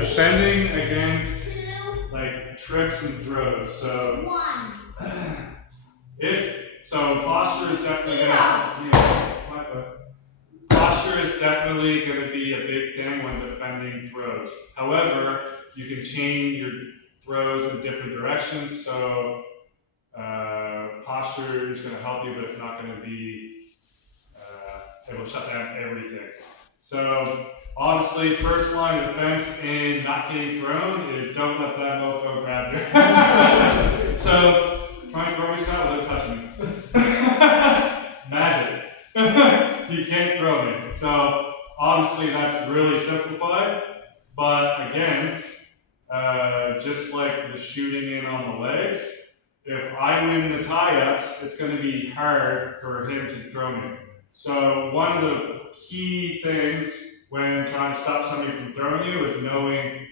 defending against like trips and throws. So posture is definitely going to be a big thing when defending throws. However, you can chain your throws in different directions. So posture is going to help you, but it's not going to be able to shut down everything. So obviously, first line of defense in not getting thrown is don't let that mofo grab you. So try and throw me style without touching me. Magic. You can't throw me. So obviously that's really simplified. But again, just like the shooting in on the legs, if I win the tie-ups, it's going to be hard for him to throw me. So one of the key things when trying to stop somebody from throwing you is knowing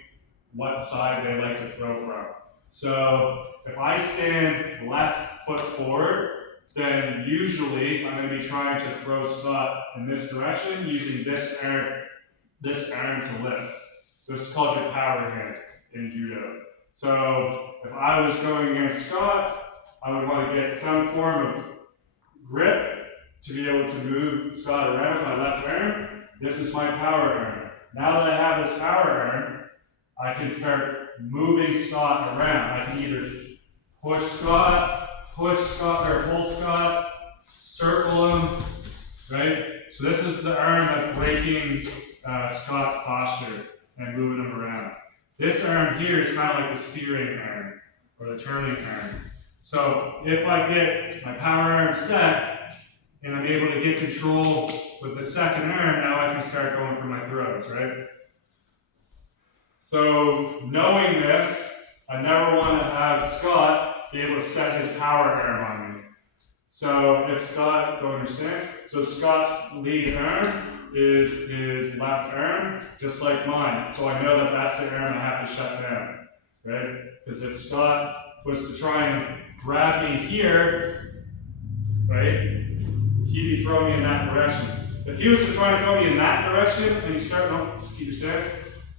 what side they like to throw from. So if I stand left foot forward, then usually I'm going to be trying to throw Scott in this direction using this arm to lift. So this is called your power hand in judo. So if I was going against Scott, I would want to get some form of grip to be able to move Scott around with my left arm. This is my power arm. Now that I have this power arm, I can start moving Scott around. I can either push Scott, or pull Scott, circle him, right? So this is the arm that's breaking Scott's posture and moving him around. This arm here is kind of like the steering arm, or the turning arm. So if I get my power arm set, and I'm able to get control with the second arm, now I can start going for my throws, right? So knowing this, I never want to have Scott be able to set his power arm on me. So if Scott, don't understand? So Scott's lead arm is his left arm, just like mine. So I know that that's the arm I have to shut down, right? Because if Scott was to try and grab me here, right? He'd be throwing me in that direction. If he was to try and throw me in that direction, and you start, no, keep your stance.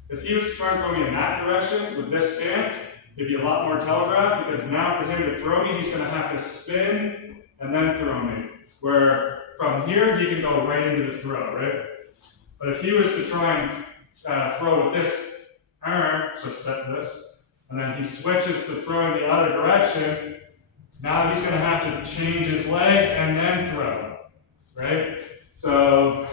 If he was to try and throw me in that direction with this stance, it'd be a lot more telegraphed, because now for him to throw me, he's going to have to spin and then throw me. Where from here, he can go right into the throw, right? But if he was to try and throw with this arm, so set this, and then he switches to throwing the other direction, now he's going to have to change his legs and then throw. Right? So,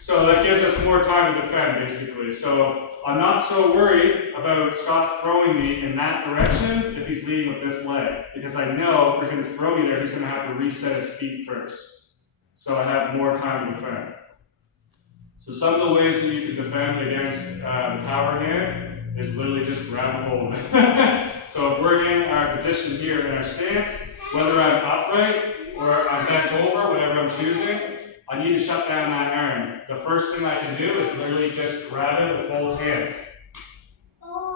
so that gives us more time to defend, basically. So I'm not so worried about Scott throwing me in that direction if he's leading with this leg, because I know for him to throw me there, he's going to have to reset his feet first. So I have more time to defend. So some of the ways that you can defend against the power hand is literally just grab a hold of it. So if we're in our position here in our stance, whether I'm upright or I'm bent over, whatever I'm choosing, I need to shut down that arm. The first thing I can do is literally just grab it with both hands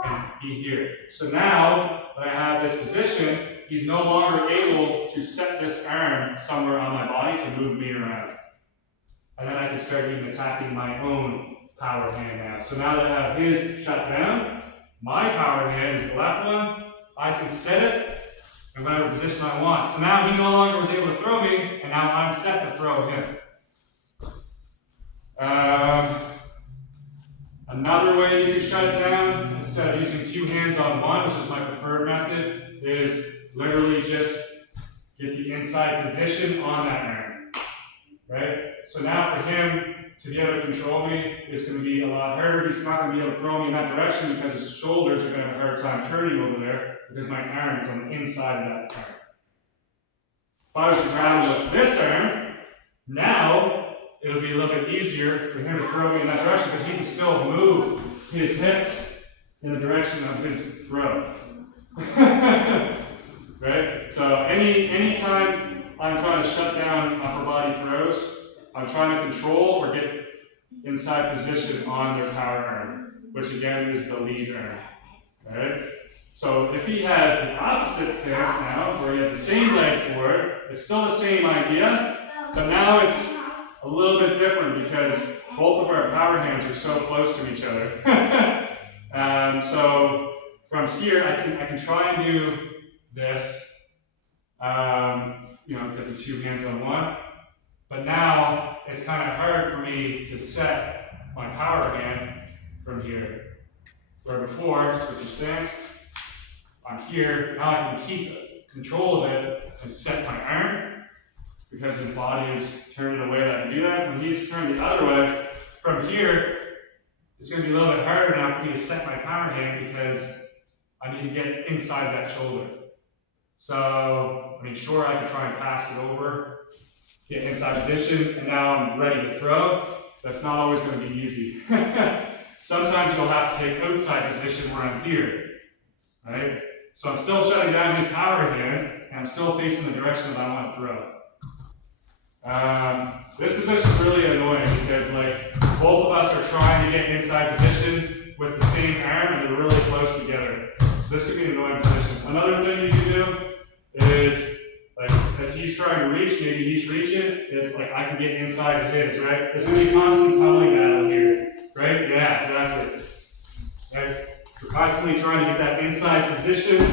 and be here. So now that I have this position, he's no longer able to set this arm somewhere on my body to move me around. And then I can start even attacking my own power hand now. So now that I have his shut down, my power hand is the left one. I can set it in whatever position I want. So now he no longer was able to throw me, and now I'm set to throw him. Another way you can shut it down, instead of using two hands on one, which is my preferred method, is literally just get the inside position on that arm. Right? So now for him to be able to control me, it's going to be a lot harder. He's not going to be able to throw me in that direction because his shoulders are going to have a hard time turning over there because my arm is on the inside of that arm. If I was to grab him with this arm, now it'll be a little bit easier for him to throw me in that direction because he can still move his hips in the direction of his throw. Right? So anytime I'm trying to shut down upper body throws, I'm trying to control or get inside position on their power arm, which again is the lead arm. Right? So if he has the opposite stance now, where he has the same leg for it, it's still the same idea, but now it's a little bit different because both of our power hands are so close to each other. So from here, I can try and do this, because of two hands on one. But now it's kind of hard for me to set my power hand from here. Where before, switch your stance, I'm here, now I can keep control of it and set my arm because his body is turned in a way that I can do that. When he's turned the other way, from here, it's going to be a little bit harder now for me to set my power hand because I need to get inside that shoulder. So, sure, I can try and pass it over, get inside position, and now I'm ready to throw. That's not always going to be easy. Sometimes you'll have to take outside position where I'm here, right? So I'm still shutting down his power hand, and I'm still facing the direction that I want to throw. This position is really annoying because both of us are trying to get inside position with the same arm, and they're really close together. So this could be an annoying position. Another thing you can do is, as he's trying to reach, maybe he's reaching, is I can get inside of his, right? There's going to be constant pummeling battle here, right? Yeah, exactly. Right? We're constantly trying to get that inside position,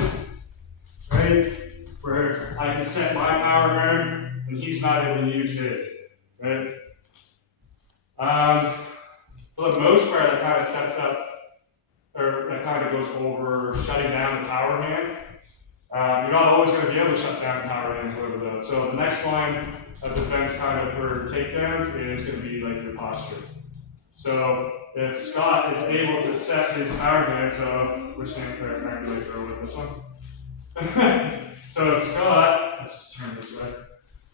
right? Where I can set my power arm and he's not able to use his, right? For the most part, that kind of sets up, or that kind of goes over shutting down the power hand. You're not always going to be able to shut down power hand over those. So the next line of defense kind of for takedowns is going to be your posture. So if Scott is able to set his power hand, so which hand can I really throw with this one? So Scott, let's just turn this way.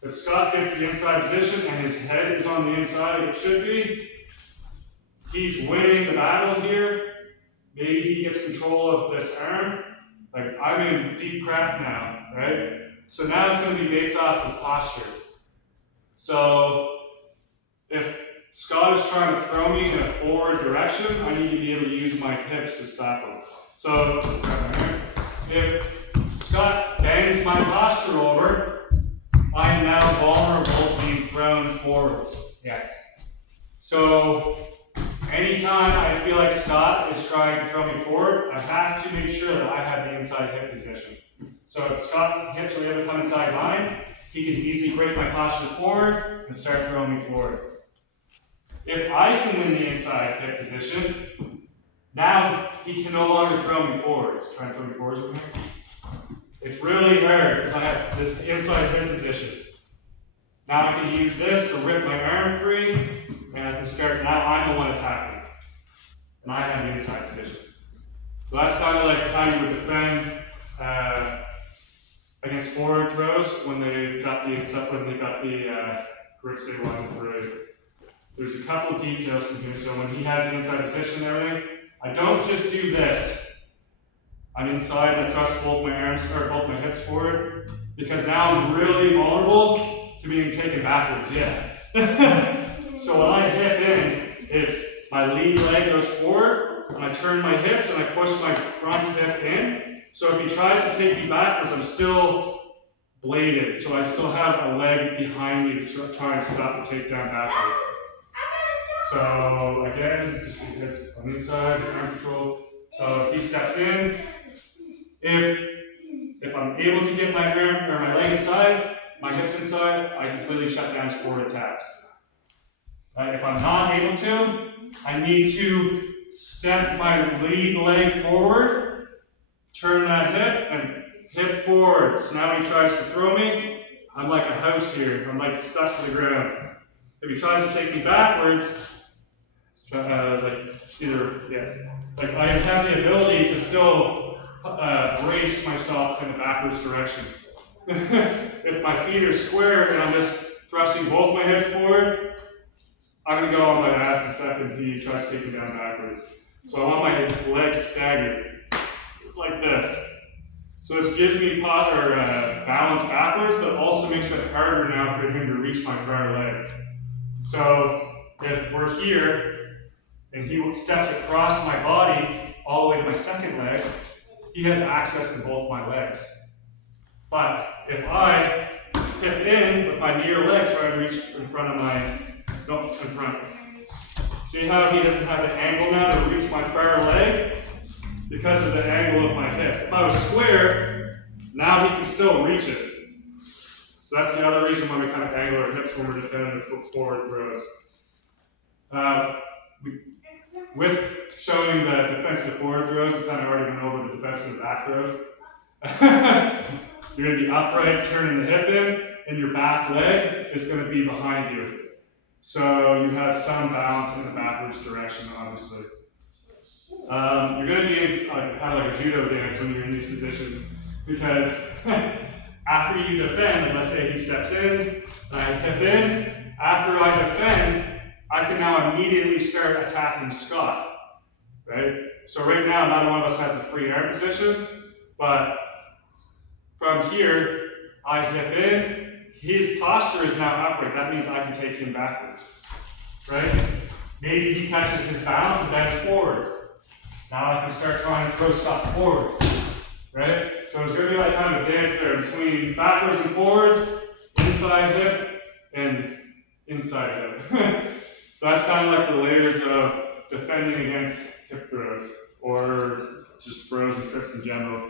If Scott gets the inside position and his head is on the inside, it should be, he's winning the battle here. Maybe he gets control of this arm. I'm in deep crap now, right? So now it's going to be based off of posture. So if Scott is trying to throw me in a forward direction, I need to be able to use my hips to stop him. So if Scott bends my posture over, I am now vulnerable to being thrown forwards. Yes. So anytime I feel like Scott is trying to throw me forward, I have to make sure that I have the inside hip position. So if Scott's hips are able to come inside mine, he can easily break my posture forward and start throwing me forward. If I can win the inside hip position, now he can no longer throw me forwards. Try and throw me forwards with me. It's really hard because I have this inside hip position. Now I can use this to rip my arm free, and I can start, now I'm the one attacking. And I have the inside position. So that's kind of how you would defend against forward throws when they've got the grips they want to throw. There's a couple of details from here. So when he has the inside position and everything, I don't just do this. I'm inside and I thrust both my arms or both my hips forward because now I'm really vulnerable to being taken backwards. Yeah. So when I hip in, it's my lead leg goes forward and I turn my hips and I push my front hip in. So if he tries to take me backwards, I'm still bladed. So I still have a leg behind me to try and stop the takedown backwards. So again, just keep hits on the inside, arm control. So if he steps in, if I'm able to get my arm or my leg inside, my hips inside, I completely shut down his forward attacks. If I'm not able to, I need to step my lead leg forward, turn that hip, and hip forward. So now he tries to throw me, I'm like a house here. I'm stuck to the ground. If he tries to take me backwards, I have the ability to still brace myself in the backwards direction. If my feet are square and I'm just thrusting both my hips forward, I'm going to go on my ass the second he tries to take me down backwards. So I want my legs staggered, like this. So this gives me balance backwards, but also makes it harder now for him to reach my far leg. So if we're here, and he steps across my body all the way to my second leg, he has access to both my legs. But if I hip in with my near leg trying to reach in front of my Go in front. See how he doesn't have the angle now to reach my far leg? Because of the angle of my hips. If I was square, now he can still reach it. So that's the other reason why we kind of angle our hips when we're defending the forward throws. With showing the defensive forward throws, we kind of already went over the defensive back throws. You're going to be upright, turning the hip in, and your back leg is going to be behind you. So you have some balance in the backwards direction, obviously. You're going to be in kind of like a judo dance when you're in these positions, because after you defend, let's say he steps in, and I hip in, after I defend, I can now immediately start attacking Scott, right? So right now, neither one of us has a free arm position, but from here, I hip in, his posture is now upright. That means I can take him backwards, right? Maybe he catches his balance and bends forwards. Now I can start trying to throw Scott forwards, right? So it's going to be like kind of a dance there between backwards and forwards, inside hip, and inside hip. So that's kind of like the layers of defending against hip throws, or just throws and tricks in general.